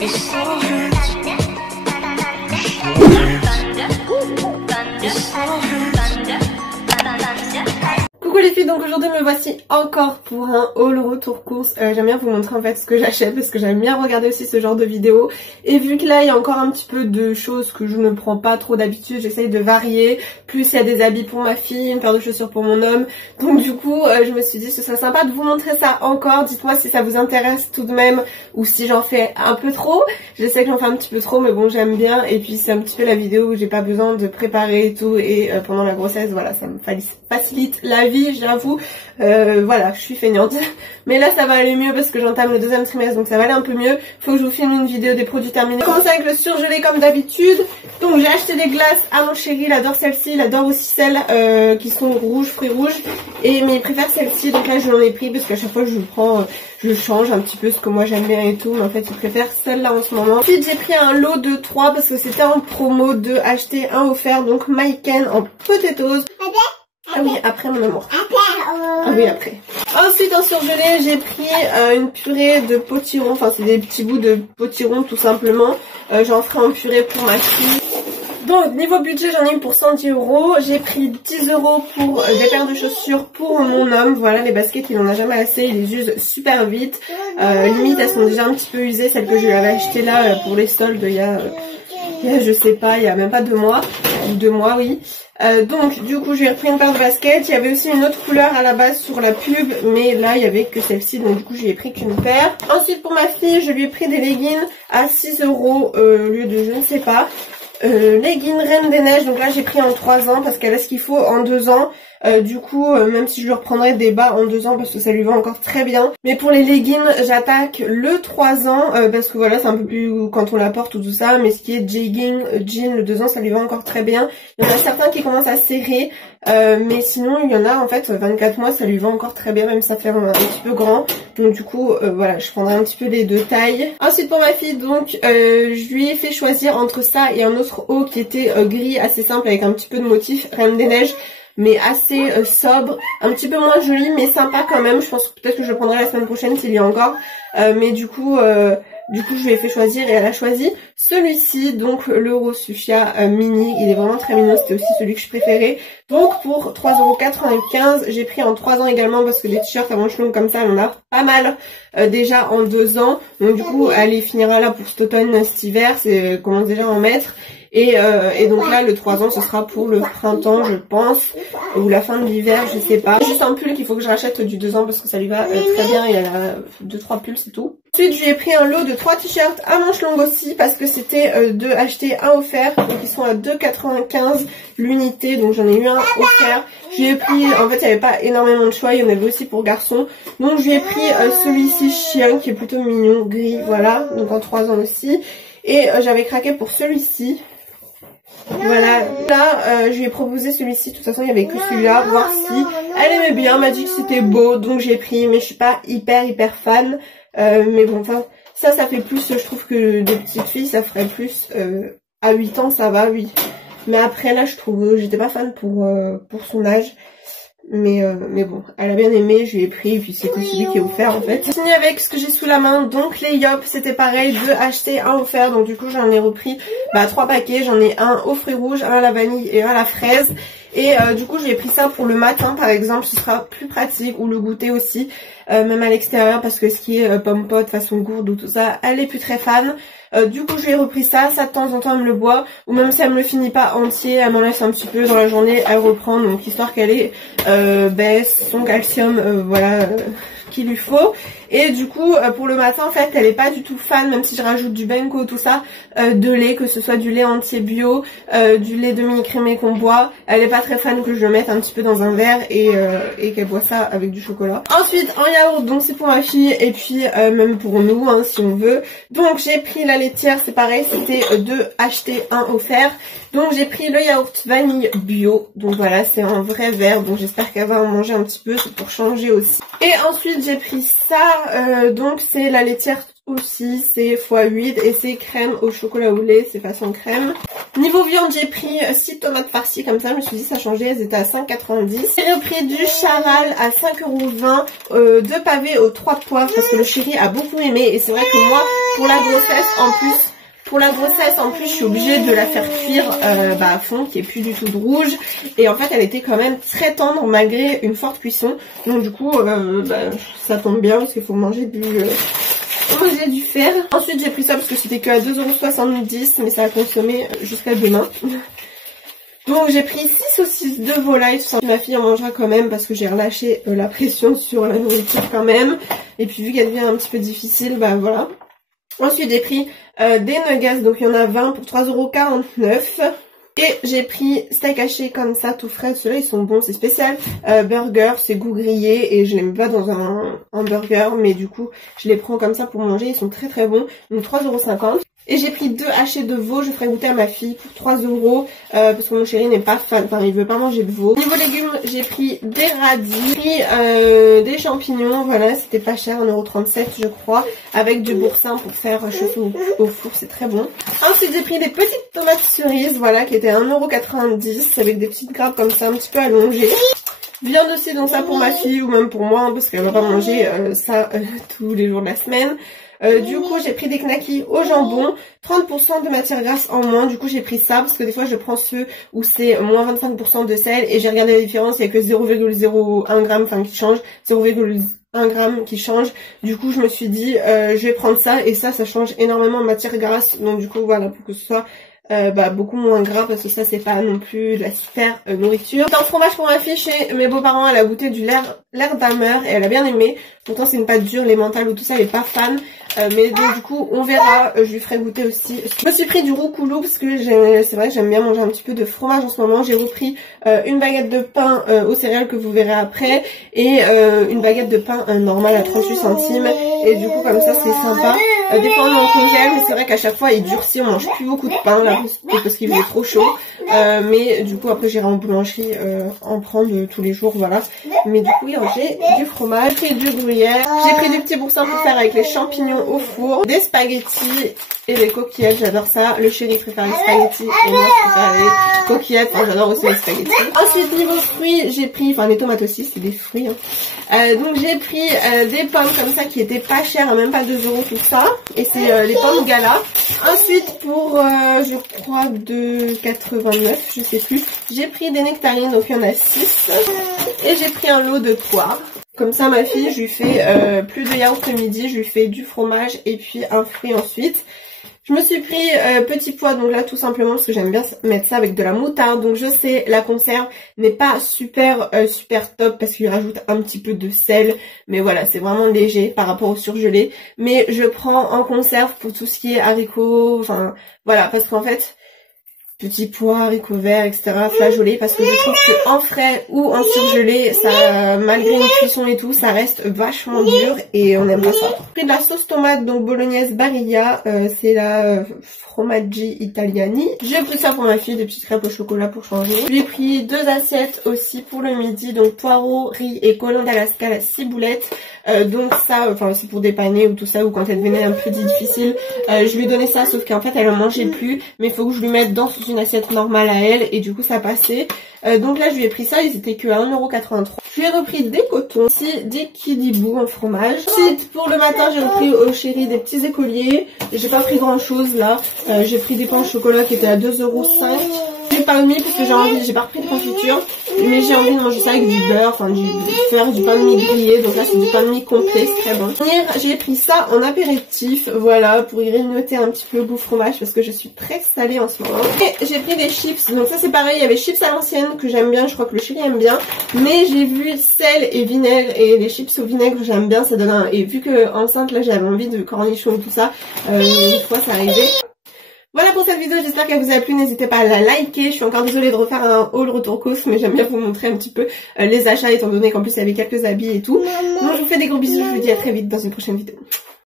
Coucou les filles, donc aujourd'hui me voici encore pour un haul retour course. J'aime bien vous montrer en fait ce que j'achète parce que j'aime bien regarder aussi ce genre de vidéos. Et vu que là il y a encore un petit peu de choses que je ne prends pas trop d'habitude, j'essaye de varier. Plus il y a des habits pour ma fille, une paire de chaussures pour mon homme. Donc du coup je me suis dit ce serait sympa de vous montrer ça encore. Dites-moi si ça vous intéresse tout de même ou si j'en fais un peu trop. Je sais que j'en fais un petit peu trop mais bon j'aime bien. Et puis c'est un petit peu la vidéo où j'ai pas besoin de préparer et tout. Et pendant la grossesse voilà, ça me facilite la vie, j'avoue. Voilà, je suis feignante. Mais là ça va aller mieux parce que j'entame le deuxième trimestre, donc ça va aller un peu mieux. Faut que je vous filme une vidéo des produits terminés. On va commencer avec le surgelé comme d'habitude. Donc j'ai acheté des glaces à mon chéri, il adore celle-ci, il adore aussi celles qui sont rouges, fruits rouges. Mais il préfère celle-ci, donc là je l'en ai pris parce qu'à chaque fois que je le prends, je change un petit peu ce que moi j'aime bien et tout. Mais en fait il préfère celle-là en ce moment. Ensuite j'ai pris un lot de 3 parce que c'était en promo de acheter un offert. Donc Maiken en potatoes. Ah oui, après mon amour. Ah oui, après. Ensuite, en surgelé, j'ai pris une purée de potiron. Enfin, c'est des petits bouts de potiron, tout simplement. J'en ferai en purée pour ma fille. Donc, niveau budget, j'en ai eu pour 110 €. J'ai pris 10 € pour des paires de chaussures pour mon homme. Voilà, les baskets, il en a jamais assez. Il les use super vite. Limite, elles sont déjà un petit peu usées. Celles que je lui avais achetées là pour les soldes, il y a je sais pas, il y a même pas 2 mois. 2 mois, oui. Donc du coup j'ai repris une paire de baskets. Il y avait aussi une autre couleur à la base sur la pub, mais là il y avait que celle-ci, donc du coup j'y ai pris qu'une paire. Ensuite pour ma fille je lui ai pris des leggings à 6 € au lieu de je ne sais pas. Leggings Reine des Neiges, donc là j'ai pris en 3 ans parce qu'elle a ce qu'il faut en 2 ans. Du coup même si je lui reprendrai des bas en 2 ans parce que ça lui va encore très bien. Mais pour les leggings j'attaque le 3 ans parce que voilà c'est un peu plus quand on la porte ou tout ça. Mais ce qui est jegging, jean, le 2 ans ça lui va encore très bien. Il y en a certains qui commencent à serrer. Mais sinon il y en a en fait 24 mois ça lui va encore très bien, même ça fait un petit peu grand. Donc du coup voilà, je prendrai un petit peu les deux tailles. Ensuite pour ma fille donc je lui ai fait choisir entre ça et un autre haut qui était gris assez simple avec un petit peu de motif Reine des Neiges, mais assez sobre, un petit peu moins joli mais sympa quand même. Je pense peut-être que je le prendrai la semaine prochaine s'il y a encore. Mais du coup je lui ai fait choisir et elle a choisi celui-ci, donc le Rose Fuchsia mini. Il est vraiment très mignon, c'était aussi celui que je préférais. Donc pour 3,95 €, j'ai pris en 3 ans également parce que des t-shirts à manches longues comme ça, on en a pas mal déjà en 2 ans. Donc du coup elle y finira là pour cet automne, cet hiver, c'est commence déjà à en mettre. Et donc là le 3 ans ce sera pour le printemps je pense, ou la fin de l'hiver, je sais pas. Juste un pull qu'il faut que je rachète du 2 ans parce que ça lui va très bien, il y a 2-3 pulls c'est tout. Ensuite je lui ai pris un lot de 3 t-shirts à manches longues aussi parce que c'était de acheter un offert. Donc ils sont à 2,95 € l'unité, donc j'en ai eu un offert. Je lui ai pris, en fait il n'y avait pas énormément de choix, il y en avait aussi pour garçons. Donc je lui ai pris celui-ci chien qui est plutôt mignon, gris, voilà, donc en 3 ans aussi. Et j'avais craqué pour celui-ci. Voilà, là je lui ai proposé celui-ci, de toute façon il n'y avait que celui-là, voir si elle aimait bien, elle m'a dit que c'était beau, donc j'ai pris, mais je suis pas hyper fan, mais bon, enfin, ça fait plus, je trouve que des petites filles, ça ferait plus, à 8 ans ça va, oui, mais après là je trouve, j'étais pas fan pour son âge. Mais bon, elle a bien aimé, je lui ai pris, et puis c'était celui qui est offert en fait. Je finis avec ce que j'ai sous la main, donc les Yop, c'était pareil, de acheter un offert, donc du coup j'en ai repris 3 paquets, j'en ai un aux fruits rouges, un à la vanille et un à la fraise. Et du coup j'ai pris ça pour le matin par exemple, ce sera plus pratique, ou le goûter aussi, même à l'extérieur, parce que ce qui est pomme pote façon gourde ou tout ça, elle est plus très fan. Du coup je lui ai repris ça de temps en temps elle me le boit, ou même si elle me le finit pas entier, elle m'en laisse un petit peu dans la journée, elle reprend, donc histoire qu'elle ait baisse son calcium, voilà, qu'il lui faut. Et du coup pour le matin en fait elle est pas du tout fan, même si je rajoute du benko tout ça, de lait, que ce soit du lait entier bio, du lait demi-écrémé qu'on boit, elle est pas très fan que je le mette un petit peu dans un verre et qu'elle boit ça avec du chocolat. Ensuite en yaourt, donc c'est pour ma fille et puis même pour nous hein, si on veut. Donc j'ai pris la laitière, c'est pareil, c'était de acheter un offert. Donc j'ai pris le yaourt vanille bio, donc voilà c'est un vrai verre, donc j'espère qu'elle va en manger un petit peu, c'est pour changer aussi. Et ensuite j'ai pris ça, donc c'est la laitière aussi, c'est x8 et c'est crème au chocolat au lait, c'est façon crème. Niveau viande, j'ai pris 6 tomates farcies comme ça, je me suis dit ça changeait, elles étaient à 5,90. J'ai repris du charal à 5,20 €, 2 pavés aux 3 poivres parce que le chéri a beaucoup aimé et c'est vrai que moi, pour la grossesse en plus, je suis obligée de la faire cuire à fond, qui est plus du tout de rouge. Et en fait, elle était quand même très tendre malgré une forte cuisson. Donc du coup, ça tombe bien parce qu'il faut manger du fer. Ensuite, j'ai pris ça parce que c'était que à 2,70 €, mais ça a consommé jusqu'à demain. Donc j'ai pris 6 saucisses de volaille, tout ça. Ma fille en mangera quand même parce que j'ai relâché la pression sur la nourriture quand même. Et puis vu qu'elle devient un petit peu difficile, bah voilà. Ensuite j'ai pris des nuggets, donc il y en a 20 pour 3,49 €. Et j'ai pris steak haché comme ça, tout frais. Ceux-là ils sont bons, c'est spécial. Burger, c'est goût grillé et je les mets pas dans un burger, mais du coup je les prends comme ça pour manger. Ils sont très très bons, donc 3,50 €. Et j'ai pris 2 hachés de veau, je ferai goûter à ma fille pour 3 € parce que mon chéri n'est pas fan, enfin il veut pas manger de veau. Niveau légumes, j'ai pris des radis, des champignons, voilà, c'était pas cher, 1,37 € je crois, avec du boursin pour faire chauffer au four, c'est très bon. Ensuite j'ai pris des petites tomates cerises, voilà, qui étaient à 1,90 € avec des petites grappes comme ça, un petit peu allongées. Viande aussi, donc ça pour ma fille ou même pour moi, hein, parce qu'elle va pas manger ça tous les jours de la semaine. Du coup j'ai pris des knackis au jambon, 30% de matière grasse en moins, du coup j'ai pris ça parce que des fois je prends ceux où c'est moins 25% de sel et j'ai regardé la différence, il y a que 0,01 g enfin qui change, 0,1 g qui change, du coup je me suis dit je vais prendre ça et ça change énormément en matière grasse, donc du coup voilà pour que ce soit beaucoup moins gras parce que ça c'est pas non plus de la super nourriture. Un fromage pour ma fille chez mes beaux-parents, elle a goûté du l'Erdammer et elle a bien aimé, pourtant c'est une pâte dure, les mentales ou tout ça elle est pas fan. Mais donc du coup on verra, je lui ferai goûter aussi. Je me suis pris du roucoulou parce que c'est vrai que j'aime bien manger un petit peu de fromage en ce moment. J'ai repris une baguette de pain aux céréales que vous verrez après et une baguette de pain normale à 38 centimes et du coup comme ça c'est sympa. Des fois on en congèle mais c'est vrai qu'à chaque fois il durcit, on mange plus beaucoup de pain là parce qu'il faisait trop chaud. Mais du coup après j'irai en boulangerie en prendre tous les jours, voilà. Mais du coup j'ai du fromage et du gruyère. J'ai pris des petits boursins pour faire avec les champignons au four, des spaghettis et des coquillettes, j'adore ça. Le chéri préfère les spaghettis et moi je préfère les coquillettes, enfin j'adore aussi les spaghettis. Ensuite niveau fruits, j'ai pris, enfin les tomates aussi, c'est des fruits hein. Donc j'ai pris des pommes comme ça qui étaient pas chères, même pas 2 € tout ça. Et c'est les pommes Gala. Ensuite pour je crois 2,89 €, je sais plus, j'ai pris des nectarines, donc il y en a 6. Et j'ai pris un lot de poires. Comme ça ma fille, je lui fais plus de yaourt le midi, je lui fais du fromage et puis un fruit ensuite. Je me suis pris petit pois, donc là tout simplement parce que j'aime bien mettre ça avec de la moutarde. Donc je sais, la conserve n'est pas super top parce qu'il rajoute un petit peu de sel. Mais voilà, c'est vraiment léger par rapport au surgelé. Mais je prends en conserve pour tout ce qui est haricots, enfin voilà, parce qu'en fait... petits pois, haricots verts, etc. flageolés parce que je trouve que en frais ou en surgelé, ça, malgré une cuisson et tout, ça reste vachement dur et on aime pas ça. J'ai pris de la sauce tomate, donc bolognaise Barilla, c'est la Formaggi Italiani. J'ai pris ça pour ma fille, des petites crêpes au chocolat pour changer. J'ai pris 2 assiettes aussi pour le midi, donc poireaux, riz et colombe d'Alaska, la ciboulette. Donc ça, enfin c'est pour dépanner ou tout ça, ou quand elle devenait un peu difficile, je lui ai donné ça, sauf qu'en fait elle en mangeait plus, mais il faut que je lui mette dans une assiette normale à elle, et du coup ça passait. Donc là je lui ai pris ça, ils étaient que à 1,83 €. Je lui ai repris des cotons, aussi des kidibou en fromage. Ensuite pour le matin j'ai repris au chéri des petits écoliers, j'ai pas pris grand chose là, j'ai pris des pains au chocolat qui étaient à 2,05 €. Du pain de mie parce que j'ai pas repris de confiture, mais j'ai envie de manger ça avec du beurre, enfin de faire du pain de mie grillé, donc là c'est du pain de mie complet, c'est très bon. J'ai pris ça en apéritif, voilà, pour y grignoter un petit peu le goût fromage parce que je suis très salée en ce moment. Et j'ai pris des chips, donc ça c'est pareil, il y avait chips à l'ancienne que j'aime bien, je crois que le chéri aime bien, mais j'ai vu sel et vinaigre, et les chips au vinaigre j'aime bien, ça donne un... Et vu que enceinte là j'avais envie de cornichons et tout ça, une fois ça arrivait. Voilà pour cette vidéo, j'espère qu'elle vous a plu, n'hésitez pas à la liker. Je suis encore désolée de refaire un haul retour course, mais j'aime bien vous montrer un petit peu les achats étant donné qu'en plus il y avait quelques habits et tout. Donc je vous fais des gros bisous, je vous dis à très vite dans une prochaine vidéo.